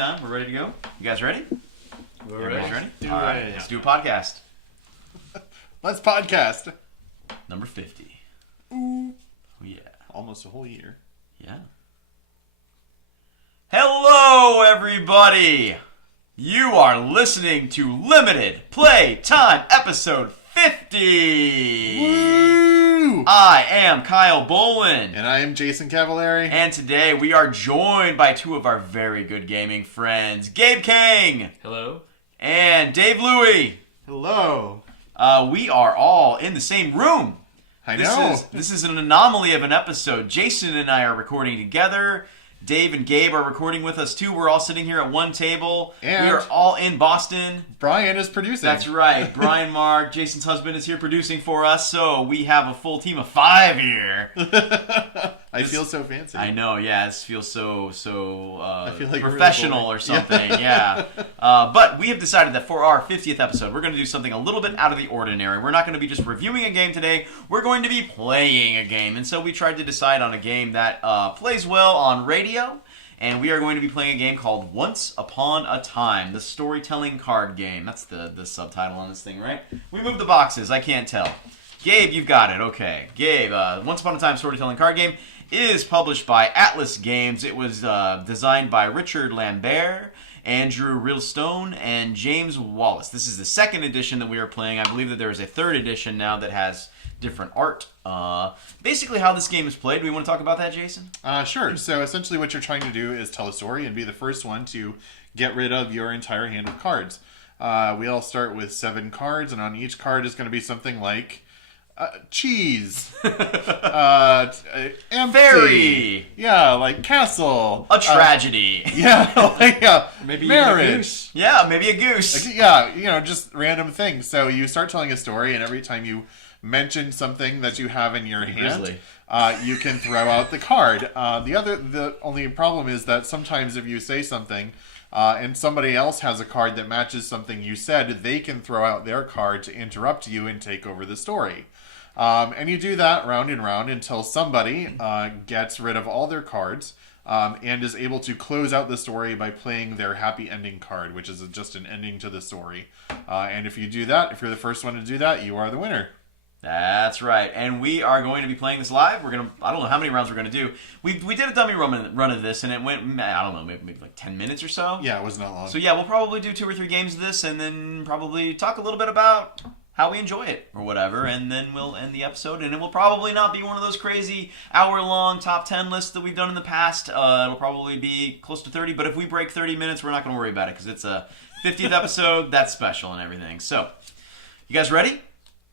time. We're ready to go. You guys ready? We're ready. All right, let's do a podcast. Let's podcast. Number 50. Ooh. Oh, yeah. Almost a whole year. Yeah. Hello, everybody. You are listening to Limited Playtime Episode 50. Woo! I am Kyle Bolin. And I am Jason Cavallari. And today we are joined by two of our very good gaming friends, Gabe Kang. Hello. And Dave Louie. Hello. We are all in the same room. I know. This is an anomaly of an episode. Jason and I are recording together. Dave and Gabe are recording with us too. We're all sitting here at one table. And we are all in Boston. Brian is producing. That's right. Bryan Mark, Jason's husband, is here producing for us. So we have a full team of 5 here. I feel so fancy. I know, yeah. This feels so I feel like professional really or something, yeah. But we have decided that for our 50th episode, we're going to do something a little bit out of the ordinary. We're not going to be just reviewing a game today. We're going to be playing a game. And so we tried to decide on a game that plays well on radio. And we are going to be playing a game called Once Upon a Time, the storytelling card game. That's the subtitle on this thing, right? We moved the boxes. I can't tell. Gabe, you've got it. Okay. Gabe, Once Upon a Time storytelling card game is published by Atlas Games. It was designed by Richard Lambert, Andrew Realstone, and James Wallace. This is the second edition that we are playing. I believe that there is a third edition now that has different art. Basically how this game is played. Do we want to talk about that, Jason? Sure. So essentially what you're trying to do is tell a story and be the first one to get rid of your entire hand of cards. We all start with 7 cards, and on each card is going to be something like cheese, empty, Fairy, like castle, a tragedy, Maybe marriage, even a goose. yeah, maybe a goose. Just random things. So you start telling a story, and every time you mention something that you have in your hand, you can throw out the card. The only problem is that sometimes if you say something and somebody else has a card that matches something you said, they can throw out their card to interrupt you and take over the story. And you do that round and round until somebody gets rid of all their cards and is able to close out the story by playing their happy ending card, which is just an ending to the story. And if you do that, if you're the first one to do that, you are the winner. That's right, and we are going to be playing this live. I don't know how many rounds we're going to do. We did a dummy run of this, and it went, I don't know, maybe like 10 minutes or so. Yeah, it was not long. So yeah, we'll probably do 2 or 3 games of this, and then probably talk a little bit about how we enjoy it, or whatever, and then we'll end the episode, and it will probably not be one of those crazy hour-long top 10 lists that we've done in the past. It'll probably be close to 30, but if we break 30 minutes, we're not going to worry about it, because it's a 50th episode, that's special and everything. So, you guys ready?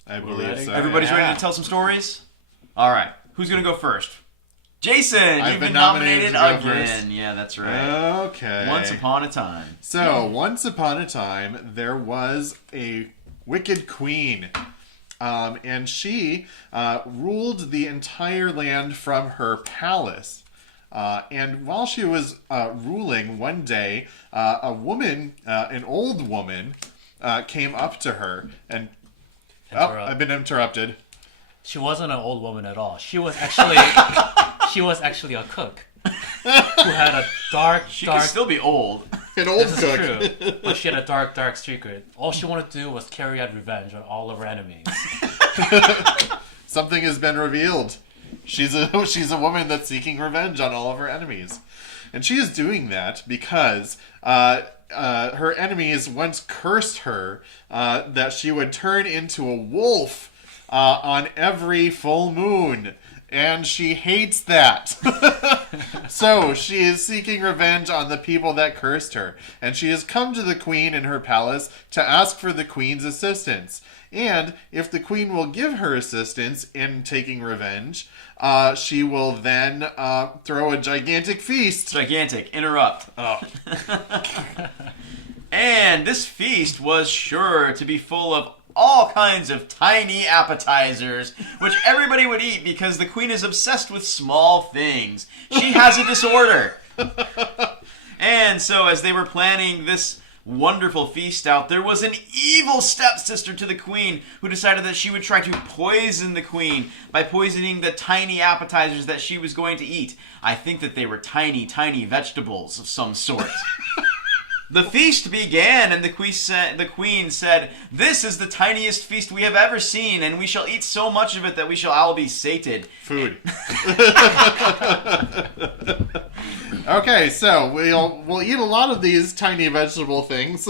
I believe so. Everybody's ready to tell some stories? All right. Who's going to go first? Jason, you've been nominated again. First. Yeah, that's right. Okay. Once upon a time. So, once upon a time, there was a wicked queen. And she ruled the entire land from her palace. And while she was ruling, one day, a woman, an old woman, came up to her and... I've been interrupted. She wasn't an old woman at all. She was actually a cook who had a dark. She could still be old. An old This cook. is true, but she had a dark secret. All she wanted to do was carry out revenge on all of her enemies. Something has been revealed. She's a woman that's seeking revenge on all of her enemies, and she is doing that because her enemies once cursed her that she would turn into a wolf on every full moon. And she hates that. So she is seeking revenge on the people that cursed her. And she has come to the queen in her palace to ask for the queen's assistance. And if the queen will give her assistance in taking revenge, she will then throw a gigantic feast. Gigantic. Interrupt. Oh. And this feast was sure to be full of all kinds of tiny appetizers, which everybody would eat because the queen is obsessed with small things. She has a disorder. And so as they were planning this wonderful feast out, there was an evil stepsister to the queen who decided that she would try to poison the queen by poisoning the tiny appetizers that she was going to eat. I think that they were tiny vegetables of some sort. The feast began, and the queen said, "This is the tiniest feast we have ever seen, and we shall eat so much of it that we shall all be sated." Food. Okay, so we'll eat a lot of these tiny vegetable things,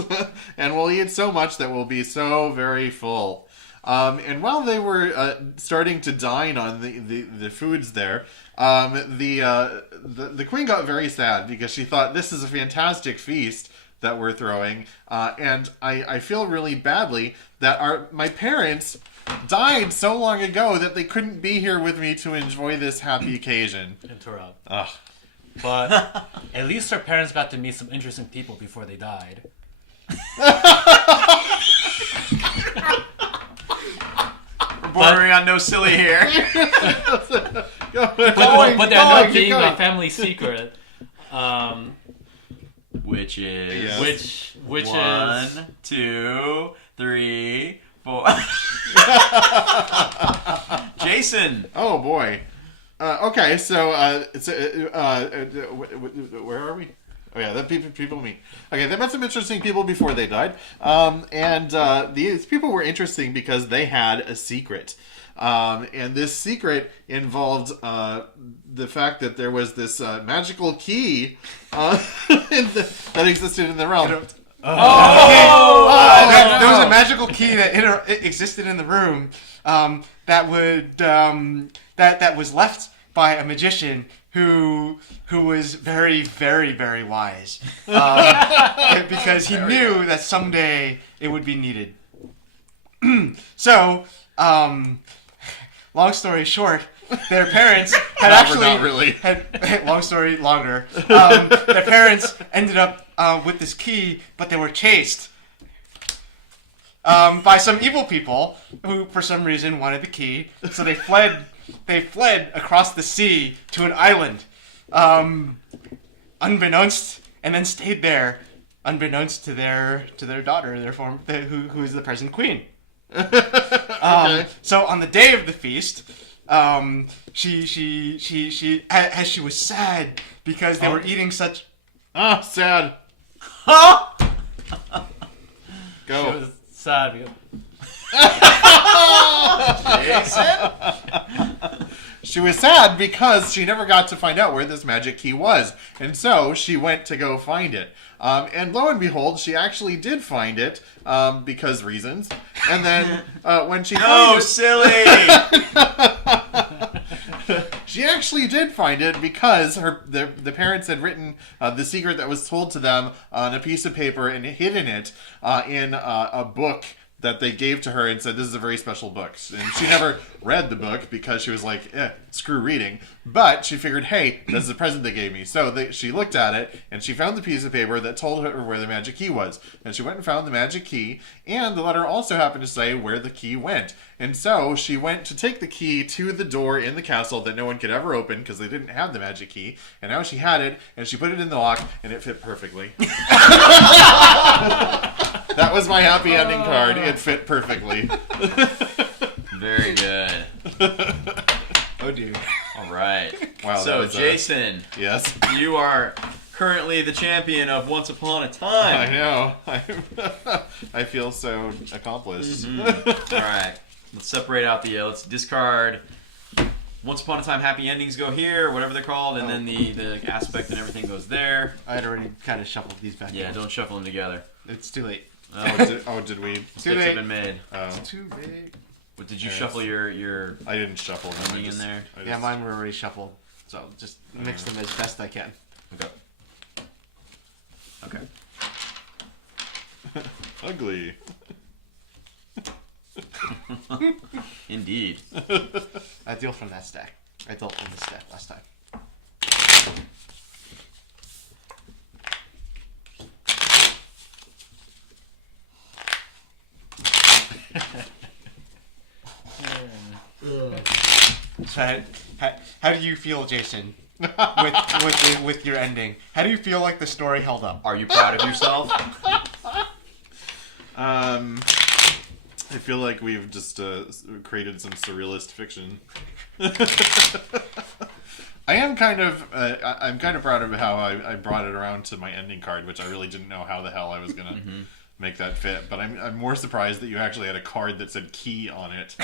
and we'll eat so much that we'll be so very full. And while they were starting to dine on the foods there, the queen got very sad because she thought, this is a fantastic feast that we're throwing, and I feel really badly that my parents died so long ago that they couldn't be here with me to enjoy this happy occasion. Interrupt. Ugh. But at least her parents got to meet some interesting people before they died. We're bordering on no silly here. But they ended up being a family secret. Which is... Yes. Which is... 1, 2, 3, 4... Jason! Oh boy. Okay, so where are we? Oh yeah, that people meet. Okay, they met some interesting people before they died, and these people were interesting because they had a secret, and this secret involved the fact that there was this magical key that existed in the realm. There was a magical key that it existed in the room that would that was left by a magician who was very, very, very wise because he knew that someday it would be needed. So, long story short, their parents had Not really. long story longer. Their parents ended up with this key, but they were chased by some evil people who, for some reason, wanted the key. So they fled. They fled across the sea to an island, unbeknownst, and then stayed there, unbeknownst to their daughter, who is the present queen. So on the day of the feast, she was sad because they were eating such. Sad. Go. She was sad. She was sad because she never got to find out where this magic key was, and so she went to go find it. And lo and behold, she actually did find it because reasons. And then when she found it, silly. she actually did find it because the parents had written the secret that was told to them on a piece of paper and hidden it in a book that they gave to her and said, this is a very special book. And she never read the book because she was like, screw reading. But she figured, hey, this is a present they gave me. So she looked at it, and she found the piece of paper that told her where the magic key was. And she went and found the magic key, and the letter also happened to say where the key went. And so she went to take the key to the door in the castle that no one could ever open because they didn't have the magic key. And now she had it, and she put it in the lock, and it fit perfectly. That was my happy ending card. It fit perfectly. Very good. Oh, dude. All right. Wow. So, Jason, Yes. you are currently the champion of Once Upon a I Time. know. I feel so accomplished. All right. Let's separate out let's discard. Once Upon a Time happy endings go here, whatever they're called, and then the aspect and everything goes there. I had already kind of shuffled these back. Yeah, in. don't shuffle them together. It's too late. Did we? Mistakes have been made. Too big. What, did you Yes. shuffle your I didn't shuffle them. ending in there? I Yeah, just- mine were already shuffled. So just mix them as best I can. Okay. Ugly. Indeed. I deal from that stack. I dealt from this stack last time. So how do you feel, Jason, with your ending? How do you feel like the story held up? Are you proud of yourself? I feel like we've just created some surrealist fiction. I am kind of I'm kind of proud of how I brought it around to my ending card, which I really didn't know how the hell I was gonna make that fit. But I'm more surprised that you actually had a card that said key on it.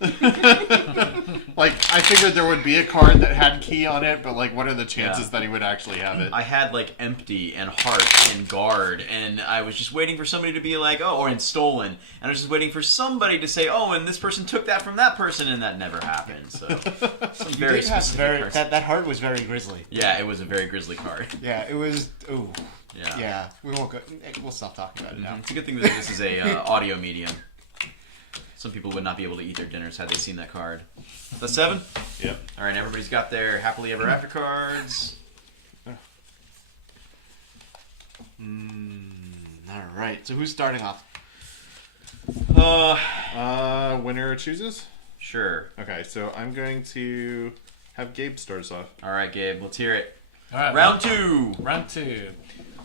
Like, I figured there would be a card that had key on it, but like, what are the chances that he would actually have it? I had like empty and heart and guard, and I was just waiting for somebody to be like, oh, or in stolen, and I was just waiting for somebody to say, oh, and this person took that from that person, and that never happened. So some very specific cards. That heart was very grisly. Yeah, it was a very grisly card. Yeah, it was. Ooh. Yeah. Yeah. We won't go. We'll stop talking about it now. It's a good thing that this is a audio medium. Some people would not be able to eat their dinners had they seen that card. That's 7? Yep. All right, everybody's got their happily ever after cards. All right. So who's starting off? Winner chooses? Sure. Okay, so I'm going to have Gabe start us off. All right, Gabe, let's hear it. All right, Round 2. Round 2.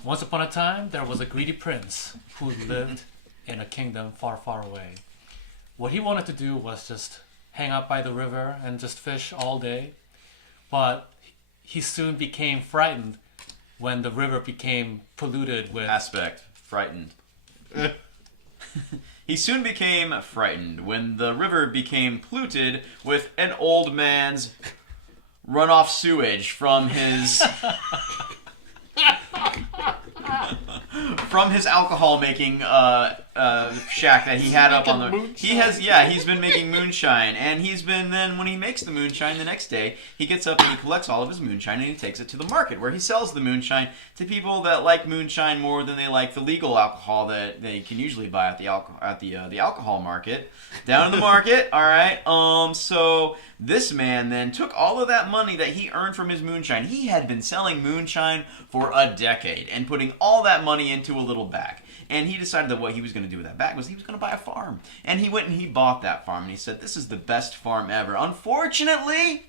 Once upon a time, there was a greedy prince who lived in a kingdom far, far away. What he wanted to do was just hang out by the river and just fish all day. But he soon became frightened when the river became polluted with... Aspect. Frightened. He soon became frightened when the river became polluted with an old man's runoff sewage from his... from his alcohol making shack that he had up on the he's been making moonshine, and he's been, then when he makes the moonshine the next day, he gets up and he collects all of his moonshine and he takes it to the market where he sells the moonshine to people that like moonshine more than they like the legal alcohol that they can usually buy at the alcohol market down in the market. All right, so this man then took all of that money that he earned from his moonshine. He had been selling moonshine for a decade and putting all that money into a little bag. And he decided that what he was going to do with that bag was he was going to buy a farm. And he went and he bought that farm. And he said, this is the best farm ever. Unfortunately,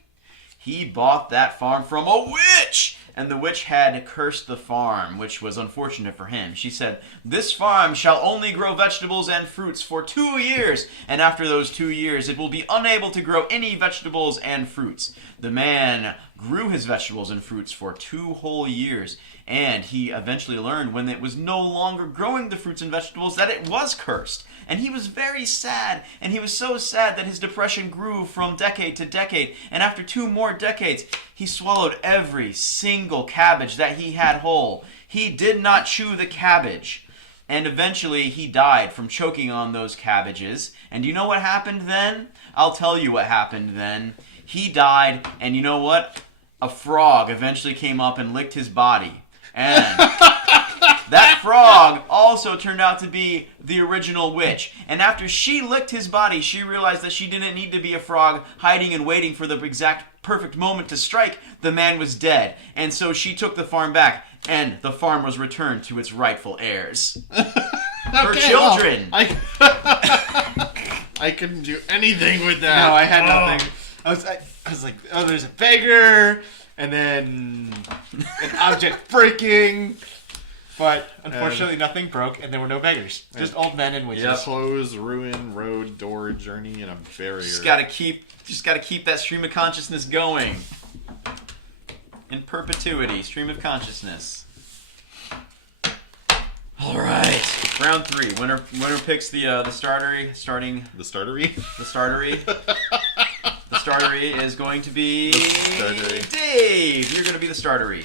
he bought that farm from a witch. And the witch had cursed the farm, which was unfortunate for him. She said, this farm shall only grow vegetables and fruits for 2 years. And after those 2 years, it will be unable to grow any vegetables and fruits. The man grew his vegetables and fruits for 2 whole years. And he eventually learned when it was no longer growing the fruits and vegetables that it was cursed. And he was very sad. And he was so sad that his depression grew from decade to decade. And after 2 more decades, he swallowed every single cabbage that he had whole. He did not chew the cabbage. And eventually he died from choking on those cabbages. And you know what happened then? I'll tell you what happened then. He died, and you know what? A frog eventually came up and licked his body. And that frog also turned out to be the original witch. And after she licked his body, she realized that she didn't need to be a frog hiding and waiting for the exact perfect moment to strike. The man was dead. And so she took the farm back, and the farm was returned to its rightful heirs. Her children. Well, I couldn't do anything with that. No, I had nothing. I was like, oh, there's a beggar, and then an object breaking. But unfortunately, nothing broke, and there were no beggars. Just old men and witches. Clothes, ruin, road, door, journey, and a barrier. Just gotta keep that stream of consciousness going. In perpetuity, stream of consciousness. All right, round 3. Winner picks the startery. The startery. The startery. The startery is going to be startery. Dave. You're going to be the startery.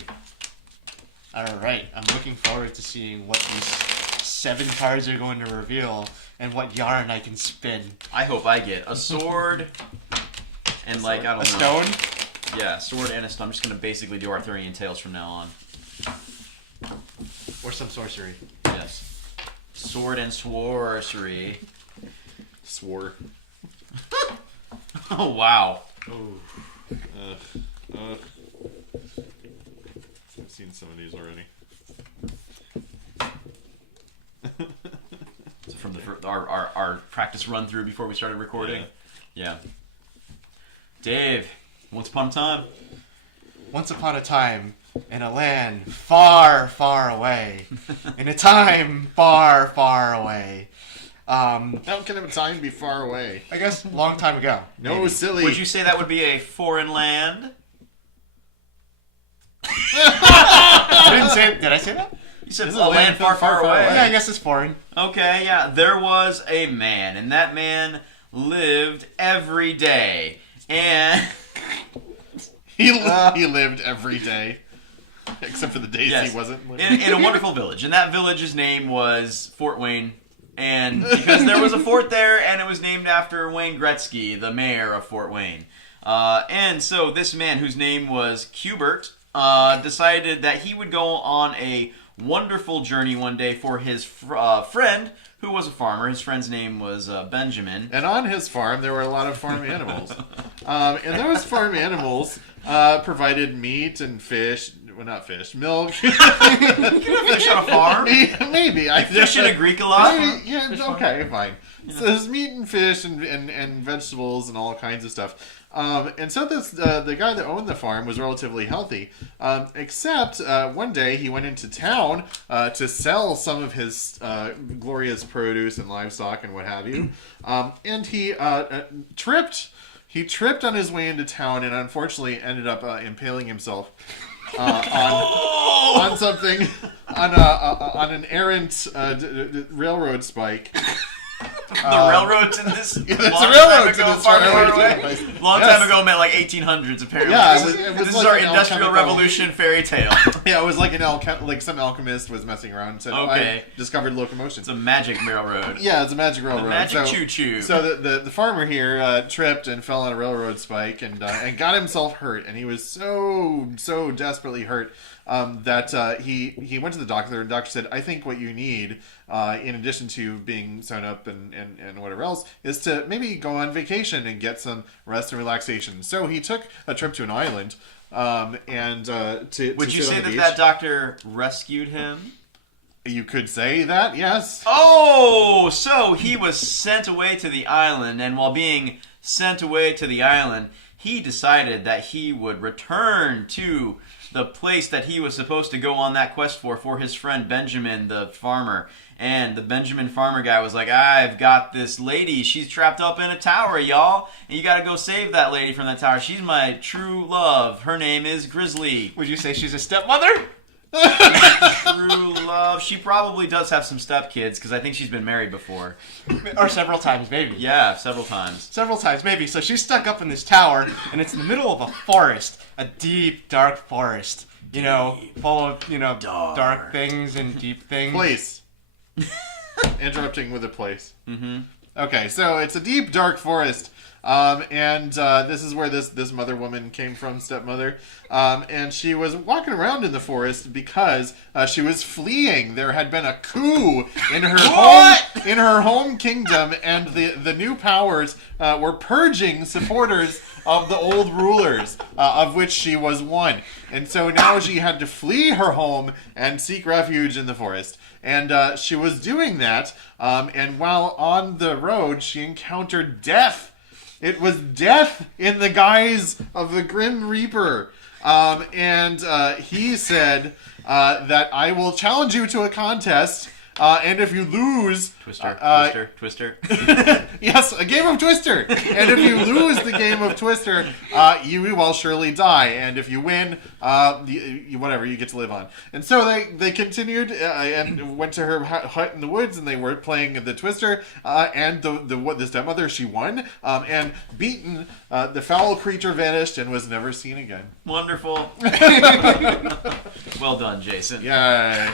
All right, I'm looking forward to seeing what these 7 cards are going to reveal and what yarn I can spin. I hope I get a sword and I don't know. A stone? Yeah, sword and a stone. I'm just going to basically do Arthurian Tales from now on. Or some sorcery. Yes. Sword and sorcery. Swore. Oh, wow. I've seen some of these already. So from our practice run through before we started recording? Yeah. Dave, once upon a time. Once upon a time, in a land far, far away, in a time far, far away. How can a time be far away? I guess a long time ago. No, maybe. silly. Would you say that would be a foreign land? I didn't say. Did I say that? You said This a is land far, far away. Yeah, I guess it's foreign. Okay, yeah. There was a man, and that man lived every day. And He lived every day. Except for the days yes, he wasn't living. in a wonderful village. And that village's name was Fort Wayne. And because there was a fort there, and it was named after Wayne Gretzky, the mayor of Fort Wayne. And so this man, whose name was Cubert, decided that he would go on a wonderful journey one day for his friend, who was a farmer. His friend's name was Benjamin. And on his farm, there were a lot of farm animals. And those farm animals provided meat and fish. Well, not fish. Milk. Fish on a farm? Maybe. Fish in a Greek a lot? Yeah, okay, fine. So there's meat and fish and vegetables and all kinds of stuff. And so the guy that owned the farm was relatively healthy, except one day he went into town to sell some of his glorious produce and livestock and what have you, and he tripped. He tripped on his way into town and unfortunately ended up impaling himself on something on an errant railroad spike. The railroads in this long time ago meant like 1800s apparently. Yeah, This is like our an Industrial alchemical- Revolution fairy tale. Yeah, it was like like some alchemist was messing around and said, Okay. I discovered locomotion. It's a magic railroad. Yeah, it's a magic railroad. Magic choo-choo. So the farmer here tripped and fell on a railroad spike and got himself hurt, and he was so desperately hurt that he went to the doctor, and the doctor said, I think what you need, in addition to being sewn up and whatever else, is to maybe go on vacation and get some rest and relaxation. So he took a trip to an island, and Would you sit on say the that beach. that doctor rescued him? You could say that, yes. Oh, so he was sent away to the island, and while being sent away to the island, he decided that he would return to the place that he was supposed to go on that quest for his friend Benjamin, the farmer. And the Benjamin farmer guy was like, I've got this lady. She's trapped up in a tower, y'all. And you gotta go save that lady from that tower. She's my true love. Her name is Grizzly. Would you say she's a stepmother? True love. She probably does have some stepkids, because I think she's been married before. Or several times, maybe. Yeah, several times. Several times, maybe. So she's stuck up in this tower, and it's in the middle of a forest. A deep, dark forest. You know, full of, dark things and deep things. Place. Interrupting with a place. Mm-hmm. Okay, so it's a deep, dark forest. And this is where this mother woman came from, stepmother. And she was walking around in the forest because she was fleeing. There had been a coup in her home kingdom, and the new powers were purging supporters of the old rulers, of which she was one. And so now she had to flee her home and seek refuge in the forest. And she was doing that, and while on the road, she encountered death. It was death in the guise of the Grim Reaper. And he said that I will challenge you to a contest, and if you lose... Twister. Yes, a game of Twister. And if you lose the game of Twister, you will surely die. And if you win, you get to live on. And so they continued and went to her hut in the woods, and they were playing the Twister. And the stepmother, she won. And beaten, the foul creature vanished and was never seen again. Wonderful. Well done, Jason. Yay.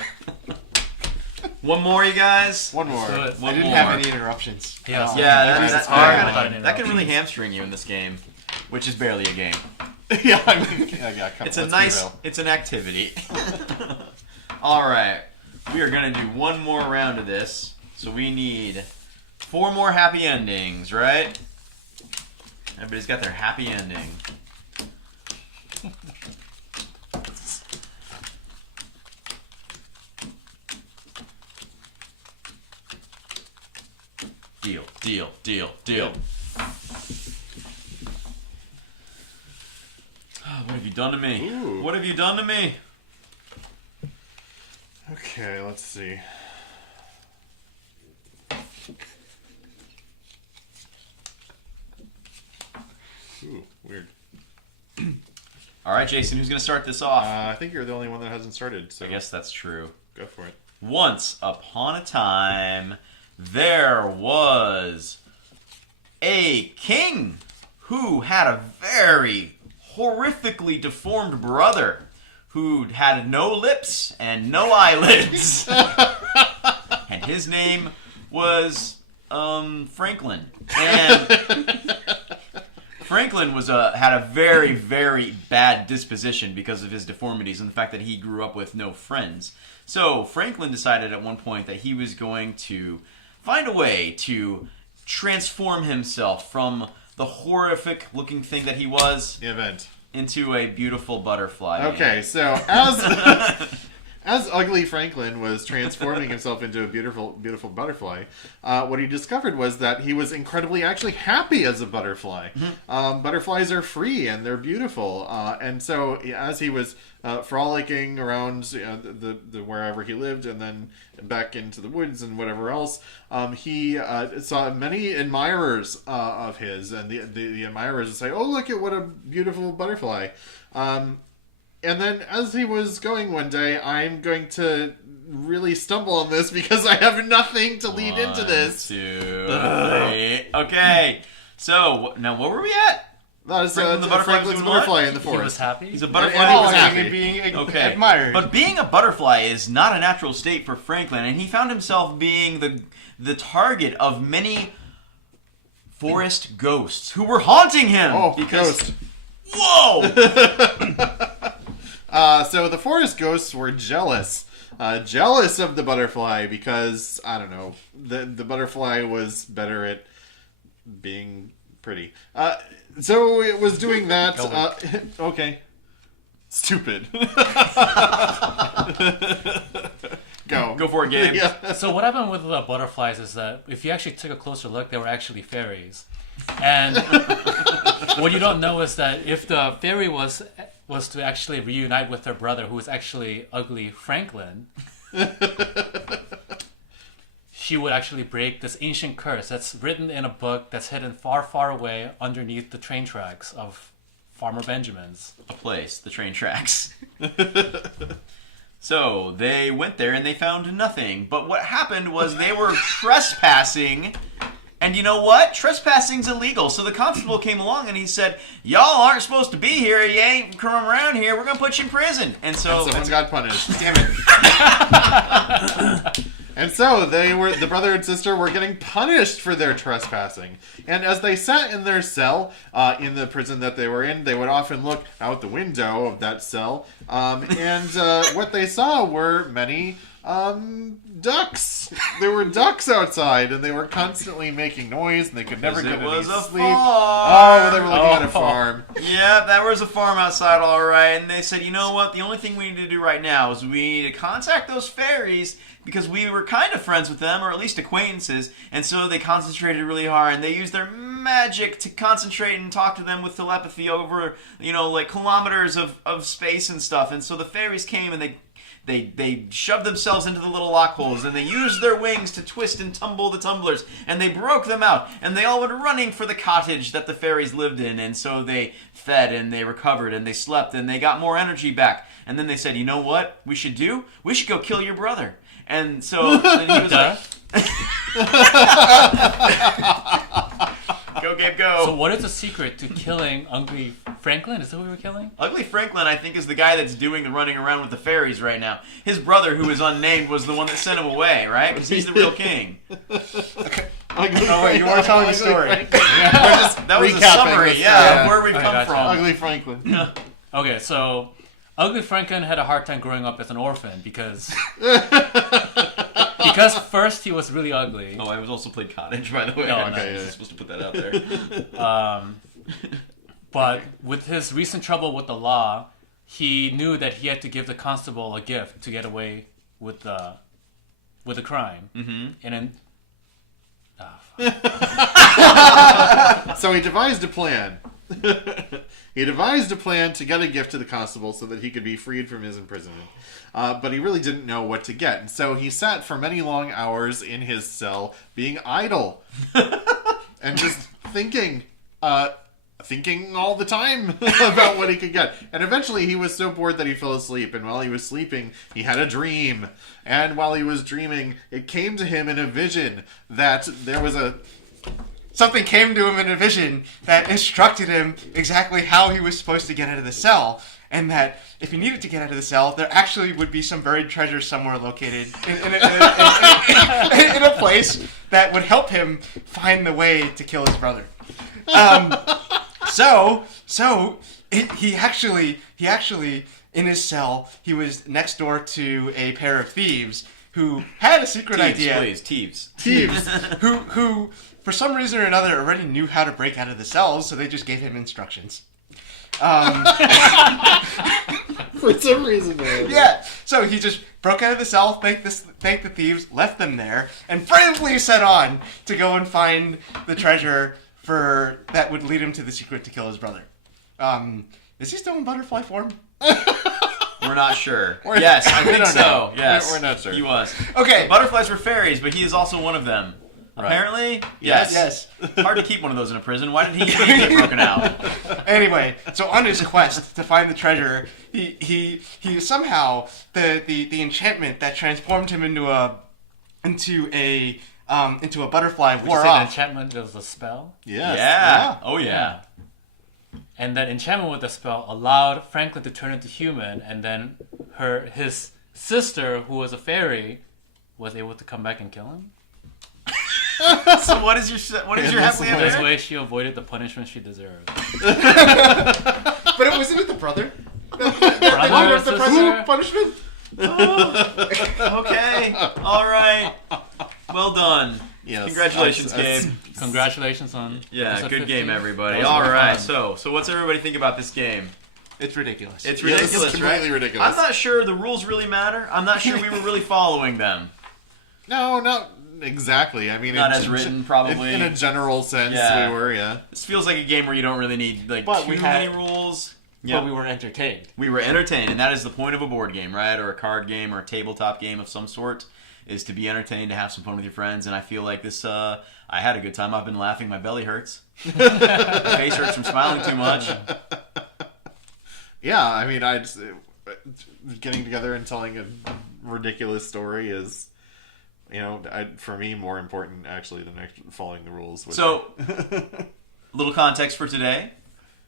One more, you guys? One more. Good. I didn't have any interruptions. Yeah, That can really hamstring you in this game, which is barely a game. Yeah, I mean, yeah, come It's on, a let's be nice, real. it's an activity. All right, we are gonna do one more round of this, so we need 4 more happy endings, right? Everybody's got their happy ending. Deal. What have you done to me? Ooh. What have you done to me? Okay, let's see. Ooh, weird. All right, Jason, who's going to start this off? I think you're the only one that hasn't started, so I guess that's true. go for it. Once upon a time, there was a king who had a very horrifically deformed brother who had no lips and no eyelids. And his name was Franklin. And Franklin had a very, very bad disposition because of his deformities and the fact that he grew up with no friends. So Franklin decided at one point that he was going to find a way to transform himself from the horrific looking thing that he was Event. into a beautiful butterfly. Okay, so as ugly Franklin was transforming himself into a beautiful butterfly, what he discovered was that he was incredibly actually happy as a butterfly. Butterflies are free and they're beautiful, and so as he was frolicking around the wherever he lived and then back into the woods and whatever else, he saw many admirers of his, and the admirers would say, "Oh, look at what a beautiful butterfly." And then as he was going one day, I'm going to really stumble on this because I have nothing to lead into this. 1, 2, 3. Okay. So, now what were we at? That is Franklin the butterfly was Franklin's doing what? butterfly in the He was forest. happy. He's a butterfly. And He he was was happy. and being Okay. admired. But being a butterfly is not a natural state for Franklin, and he found himself being the target of many forest ghosts who were haunting him. Oh, because ghost. Whoa! So the forest ghosts were jealous of the butterfly because, I don't know, the butterfly was better at being pretty. So it was doing that. Okay. Stupid. Go for it, Gabe. Yeah. So what happened with the butterflies is that if you actually took a closer look, they were actually fairies. And what you don't know is that if the fairy was to actually reunite with her brother, who was actually ugly Franklin, she would actually break this ancient curse that's written in a book that's hidden far, far away underneath the train tracks of Farmer Benjamin's. A place, the train tracks. So they went there and they found nothing. But what happened was they were trespassing. And you know what? Trespassing's illegal. So the constable came along and he said, "Y'all aren't supposed to be here. You ain't come around here. We're going to put you in prison." And so Someone got punished. Damn it. And so the brother and sister were getting punished for their trespassing. And as they sat in their cell, in the prison that they were in, they would often look out the window of that cell. And what they saw were many ducks. There were ducks outside, and they were constantly making noise, and they could never get any sleep. Oh, they were looking at a farm. Yeah, there was a farm outside, all right. And they said, "You know what? The only thing we need to do right now is we need to contact those fairies because we were kind of friends with them, or at least acquaintances." And so they concentrated really hard, and they used their magic to concentrate and talk to them with telepathy over, like kilometers of space and stuff. And so the fairies came and they shoved themselves into the little lock holes, and they used their wings to twist and tumble the tumblers, and they broke them out, and they all went running for the cottage that the fairies lived in. And so they fed, and they recovered, and they slept, and they got more energy back. And then they said, "You know what we should do? We should go kill your brother." And so and he was like, "Go, Gabe, go." So what is the secret to killing Ugly Franklin? Is that what we were killing? Ugly Franklin, I think, is the guy that's doing the running around with the fairies right now. His brother, who is unnamed, was the one that sent him away, right? Because he's the real king. Oh, wait, you weren't telling the story. That was a Recapping summary, this, of where we've come gotcha. from. Ugly Franklin. Okay, so Ugly Franklin had a hard time growing up as an orphan because first he was really ugly. Oh, I was also played Cottage, by the way. Oh, I'm nice. not supposed to put that out there. But with his recent trouble with the law, he knew that he had to give the constable a gift to get away with the crime. Mm-hmm. And then, So he devised a plan. He devised a plan to get a gift to the constable so that he could be freed from his imprisonment. But he really didn't know what to get. And so he sat for many long hours in his cell being idle. And just thinking thinking all the time about what he could get. And eventually he was so bored that he fell asleep. And while he was sleeping, he had a dream. And while he was dreaming, it came to him in a vision that there was something came to him in a vision that instructed him exactly how he was supposed to get out of the cell. And that if he needed to get out of the cell, there actually would be some buried treasure somewhere located in a place that would help him find the way to kill his brother. He actually in his cell, he was next door to a pair of thieves who had a secret idea. Thieves. who for some reason or another already knew how to break out of the cells, so they just gave him instructions. for some reason. Yeah, so he just broke out of the cell, thanked the thieves, left them there, and bravely set on to go and find the treasure that would lead him to the secret to kill his brother. Is he still in butterfly form? We're not sure. Yes, I think so. Yes, we're not sure. He was. Okay. The butterflies were fairies, but he is also one of them. Right. Apparently, yes. Hard to keep one of those in a prison. Why did he get broken out? Anyway, so on his quest to find the treasure, he somehow the enchantment that transformed him into a butterfly wore the off. enchantment was a spell? Yes. Yeah. Oh yeah. And that enchantment with the spell allowed Franklin to turn into human, and then his sister, who was a fairy, was able to come back and kill him. So what is your happily ever This after? way, she avoided the punishment she deserved. But wasn't it the brother? Brother, the sister? punishment? Okay. All right. Well done. Yes. Congratulations, Gabe. Congratulations on. Yeah, episode good 50. game, everybody. That was All really right. fun. So what's everybody think about this game? It's ridiculous. It's Yeah, this is ridiculous, completely right? ridiculous. I'm not sure the rules really matter. I'm not sure we were really following them. No, not exactly. I mean, Not as written, probably. In a general sense, Yeah. we were, yeah. This feels like a game where you don't really need But too we many had- rules. But we were entertained. We were entertained, and that is the point of a board game, right? Or a card game or a tabletop game of some sort, is to be entertained, to have some fun with your friends. And I feel like this, I had a good time. I've been laughing. My belly hurts. My face hurts from smiling too much. Yeah, I mean, getting together and telling a ridiculous story is, for me, more important, actually, than following the rules. So, little context for today.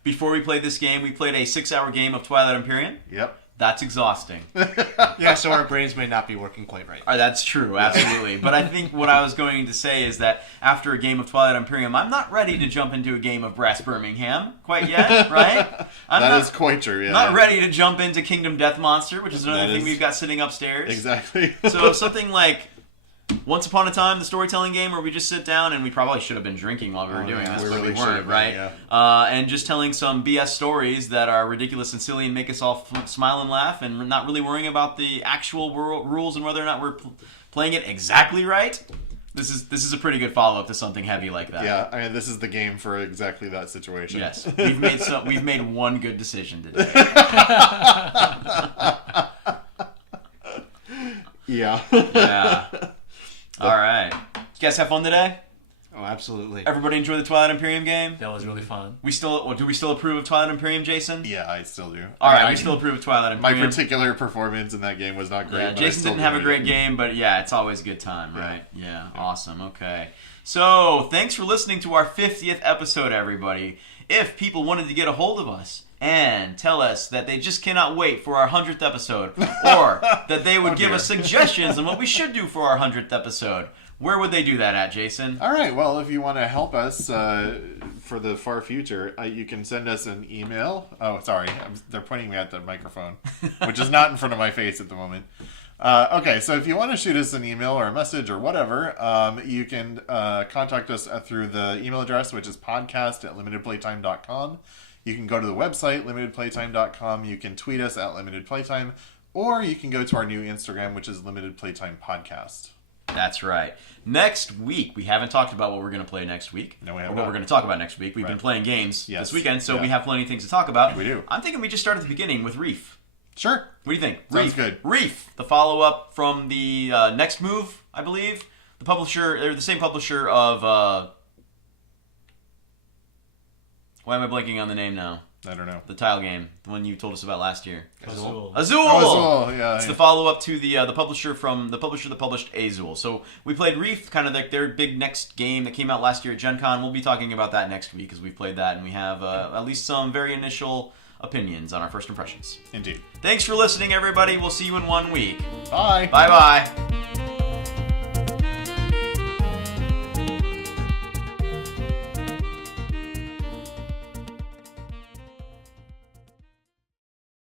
Before we played this game, we played a 6-hour game of Twilight Imperium. Yep. That's exhausting. Yeah, so our brains may not be working quite right. That's true, absolutely. But I think what I was going to say is that after a game of Twilight Imperium, I'm not ready to jump into a game of Brass Birmingham quite yet, right? That is quite true, yeah. Not ready to jump into Kingdom Death Monster, which is another That thing is- we've got sitting upstairs. Exactly. So something like Once Upon a Time, the storytelling game, where we just sit down, and we probably should have been drinking while we were doing yeah, this, we but we really should weren't, have been, right? yeah. And just telling some BS stories that are ridiculous and silly and make us all smile and laugh, and not really worrying about the actual rules and whether or not we're playing it exactly right. This is a pretty good follow-up to something heavy like that. Yeah, I mean, this is the game for exactly that situation. Yes, we've made one good decision today. Yeah. Yeah. All right. You guys have fun today? Oh, absolutely. Everybody enjoy the Twilight Imperium game? That was really fun. Do we still approve of Twilight Imperium, Jason? Yeah, I still do. All right, I we still approve of Twilight My Imperium. particular performance in that game was not great. Yeah, but I Jason still didn't have a enjoyed great it. game, but yeah, it's always a good time, right? Yeah, awesome. Okay. So, thanks for listening to our 50th episode, everybody. If people wanted to get a hold of us and tell us that they just cannot wait for our 100th episode, or that they would give us suggestions on what we should do for our 100th episode, where would they do that at, Jason? All right. Well, if you want to help us for the far future, you can send us an email. Oh, sorry. They're pointing me at the microphone, which is not in front of my face at the moment. Okay, so if you want to shoot us an email or a message or whatever, you can contact us through the email address, which is podcast@limitedplaytime.com. You can go to the website, limitedplaytime.com. You can tweet us at limitedplaytime, or you can go to our new Instagram, which is Limited Playtime Podcast. That's right. Next week, we haven't talked about what we're going to play next week. No, we have or what not. we're going to talk about next week. We've been Right. playing games Yes. this weekend, so Yeah. we have plenty of things to talk about. We do. I'm thinking we just start at the beginning with Reef. Sure. What do you think? Sounds Reef. good. Reef, the follow-up from the Next Move, I believe. The publisher, they're the same publisher of Why am I blanking on the name now? I don't know. The tile game, the one you told us about last year. Azul. Azul. Oh, Azul, yeah. It's the follow-up to the publisher that published Azul. So we played Reef, kind of like their big next game that came out last year at Gen Con. We'll be talking about that next week because we've played that and we have at least some very initial opinions on our first impressions. Indeed. Thanks for listening, everybody. We'll see you in 1 week. Bye. Bye-bye.